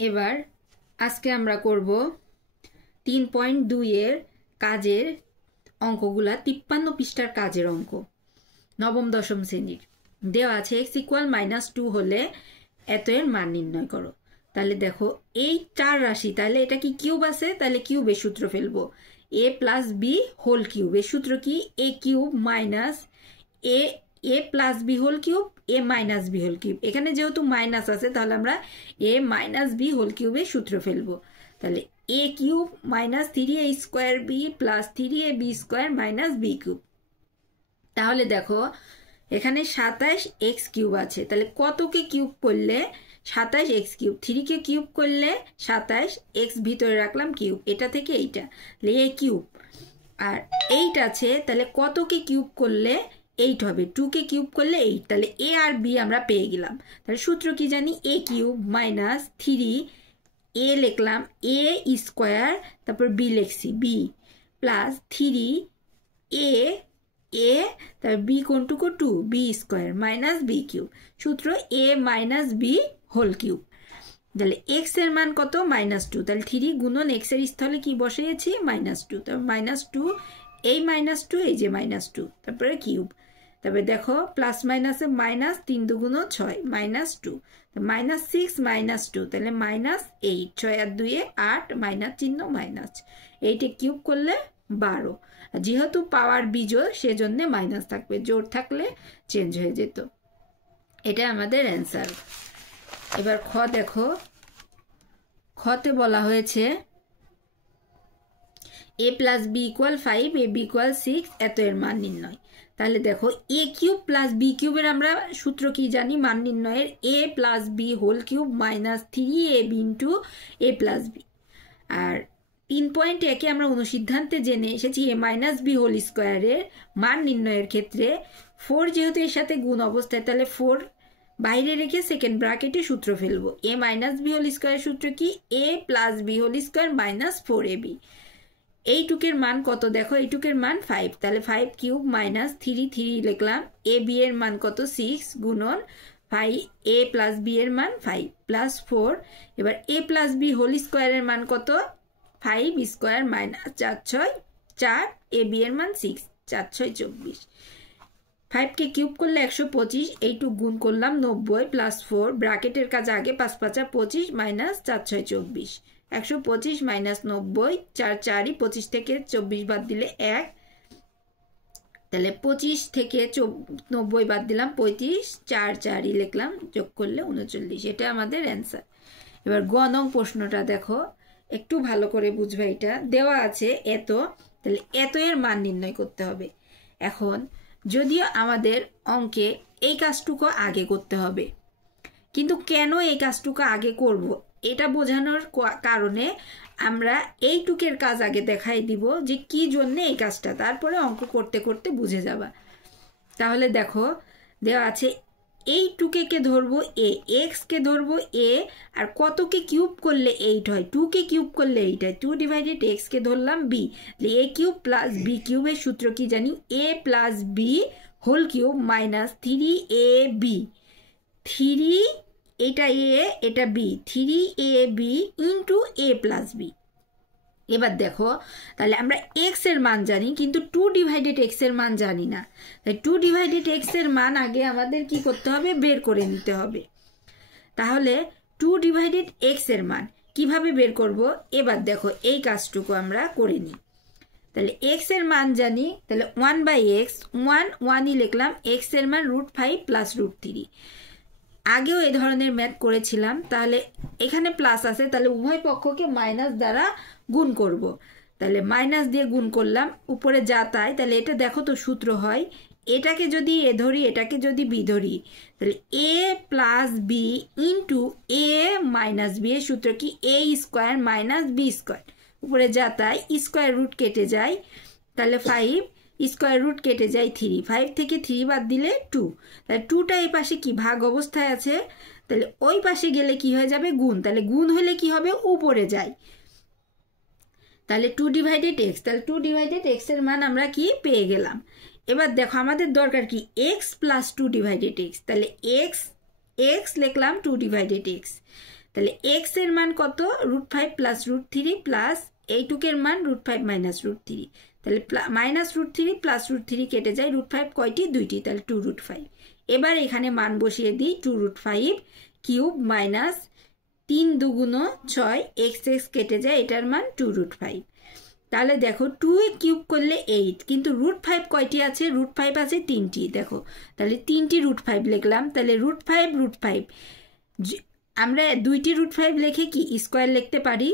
এবার আজকে আমরা করব 3.2 এর কাজের অঙ্কগুলা 53 পৃষ্ঠার কাজের অঙ্ক নবম দশম শ্রেণীর দেওয়া আছে x = -2 হলে এত এর মান নির্ণয় করো। তাহলে দেখো এই চার রাশি, তাহলে এটা কি কিউব আছে, তাহলে কিউবের সূত্র ফেলবো a + b হোল কিউব। এর সূত্র কি a cube minus a + b whole cube a - b whole cube. এখানে যেহেতু মাইনাস আছে তাহলে আমরা a - b হোল কিউবের সূত্র ফেলবো। তাহলে a cube minus 3a² b + 3ab² - b cube. তাহলে দেখো এখানে 27x কিউব আছে, তাহলে কতকে কিউব করলে 27x কিউব, 3 কে কিউব করলে 27x ভিতরে রাখলাম কিউব, এটা থেকে এইটা a কিউব। আর 8 আছে, তাহলে কতকে কিউব করলে 8 হবে, 2 কে কিউব করলে 8। তাহলে a আর b আমরা পেয়ে গেলাম। তাহলে সূত্র কি জানি, a কিউব মাইনাস 3 a লিখলাম a², তারপর b লিখছি b প্লাস 3a তারপর b কোনটুকু 2 b² minus b cube. সূত্র a - b হোল কিউব। তাহলে x এর মান কত, -2। তাহলে 3 গুণন x এর স্থলে কি বসিয়েছি, -2। তারপর -2 এই -2 এই যে -2, তারপরে কিউব। তারপরে দেখো প্লাস মাইনাসে মাইনাস, 3 × 2 = 6 -2, -6 - 2 তাহলে -8, 6 আর 2 8 মাইনাস চিহ্ন মাইনাস, এইটা কিউব করলে 12। যেহেতু পাওয়ার বিজোড় সেজন্য মাইনাস থাকবে, জোড় থাকলে চেঞ্জ হয়ে যেত। এটা আমাদের অ্যান্সার। এবার খ দেখো, খতে বলা হয়েছে a + b = 5 ab = 6 এত এর মান নির্ণয়। তাহলে দেখো a কিউব প্লাস b কিউবের আমরা সূত্র কি জানি, মান নির্ণয়ের a + b whole cube minus 3ab × a + b। আর 3.1 আমরা অনুসিদ্ধান্তে জেনে এসেছি a - b হোল স্কোয়ারের মান নির্ণয়ের ক্ষেত্রে 4 যেহেতু এর সাথে গুণ অবস্থায়, তাহলে 4 বাইরে রেখে সেকেন্ড ব্র্যাকেটে সূত্র ফেলবো। a - b হোল স্কোয়ারের সূত্র কি a + b whole square minus 4ab। এইটুকের মান কত দেখো, এইটুকের মান 5। তাহলে 5 কিউব মাইনাস 3 লিখলাম, a b এর মান কত 6 গুণন 5 a + b এর মান 5 প্লাস 4। এবার a + b হোল স্কোয়ারের মান কত, 5² মাইনাস 4 × 6 = 4, a b এর মান 6, 4 × 6 = 24। 5 কে কিউব করলে 125, এইটুক গুণ করলাম 90 প্লাস 4 ব্র্যাকেটের কাজ আগে 5 × 5 = 25 মাইনাস 4 × 6 = 24। 125 মাইনাস 90, 4 4ই 25 থেকে 24 বাদ দিলে 1, তাহলে 25 থেকে 90 বাদ দিলাম 35, 4 4ই লিখলাম, যোগ করলে 39। এটা আমাদের অ্যান্সার। এবার গ নং প্রশ্নটা দেখো, একটু ভালো করে বুঝবে। এটা দেওয়া আছে এত, তাহলে এত এর মান নির্ণয় করতে হবে। এখন যদিও আমাদের অঙ্কে এই কাজটুকু আগে করতে হবে, কিন্তু কেন এই কাজটুকু আগে করব এটা বোঝানোর কারণে আমরা এইটুকের কাজ আগে দেখাই দিব যে কি জন্য এই কাজটা, তারপরে অঙ্ক করতে করতে বুঝে যাবা। তাহলে দেখো দেওয়া আছে এইটুকে কে ধরবো a, x কে ধরবো a, আর কতকে কিউব করলে 8 হয়, 2 কে কিউব করলে 8 হয়, 2 / x কে ধরলাম b। a cube plus b কিউবের সূত্র কি জানি, a + b whole cube minus 3ab, 3 এটা a এটা b, 3ab × a + b। এবার দেখো তাহলে আমরা x এর মান জানি, কিন্তু 2/x এর মান জানি না। তাই 2/x এর মান আগে আমাদের কি করতে হবে, বের করে নিতে হবে। তাহলে 2/x এর মান কিভাবে বের করব, এবার দেখো এই কাজটুকু আমরা করে নিই। তাহলে x এর মান জানি, তাহলে 1/x 1ই লিখলাম, x এর মান √5 + √3। আগেও এই ধরনের ম্যাথ করেছিলাম। তাহলে এখানে প্লাস আছে, তাহলে উভয় পক্ষকে মাইনাস দ্বারা গুণ করব। তাহলে মাইনাস দিয়ে গুণ করলাম, উপরে যা তাই। তাহলে এটা দেখো তো সূত্র হয়, এটাকে যদি এ ধরি এটাকে যদি বি ধরি, তাহলে a + b × a - b এর সূত্র কি a² - b²। উপরে যা তাই, স্কোয়ার রুট কেটে যায়, তাহলে 5 স্কোয়ার রুট কেটে যায় 3, 5 থেকে 3 বাদ দিলে 2। তাহলে 2টা এই পাশে কি ভাগ অবস্থায় আছে, তাহলে ওই পাশে গেলে কি হয়ে যাবে, গুণ। তাহলে গুণ হলে কি হবে, উপরে যায়। তাহলে 2/x, তাহলে 2/x এর মান আমরা কি পেয়ে গেলাম। এবার দেখো আমাদের দরকার কি x + 2/x, তাহলে x লিখলাম 2/x। তাহলে এক্স এর মান কত √5 প্লাস √3 প্লাস এইটুকের মান √5 মাইনাস √3, তাহলে মাইনাস √3 প্লাস √3 কেটে যায়, √5 কয়টি দুইটি, তাহলে 2√5। এবার এখানে মান বসিয়ে দিই 2√5 কিউব মাইনাস 3 দুগুণ 6 এক্স এক্স কেটে যায়, এটার মান 2√5। তাহলে দেখো 2 কিউব করলে 8, কিন্তু √5 কয়টি আছে, √5 আছে 3টি, দেখো তাহলে 3টি √5 লিখলাম, তাহলে √5 আমরা 2টি √5 লিখে কি স্কোয়ার লিখতে পারি,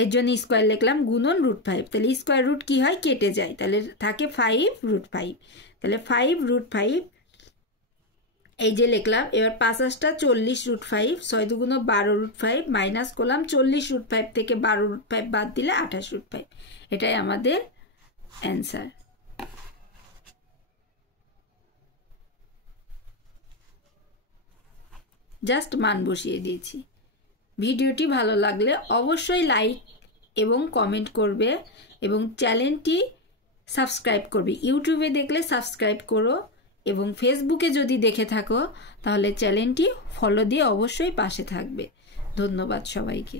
এর জন্য স্কোয়ার লিখলাম গুণন √5, তাহলে স্কোয়ার রুট কি হয় কেটে যায়, তাহলে থাকে 5√5, তাহলে 5√5 এই যে লিখলাম। এবার 5 × 40√5, 6 দুগুণ 12√5 মাইনাস করলাম 40√5 থেকে 12√5 বাদ দিলে 28√5, এটাই আমাদের অ্যান্সার। জাস্ট মান বসিয়ে দিয়েছি। ভিডিওটি ভালো লাগলে অবশ্যই লাইক এবং কমেন্ট করবে এবং চ্যানেলটি সাবস্ক্রাইব করবে। ইউটিউবে দেখলে সাবস্ক্রাইব করো এবং ফেসবুকে যদি দেখে থাকো তাহলে চ্যানেলটি ফলো দিয়ে অবশ্যই পাশে থাকবে। ধন্যবাদ সবাইকে।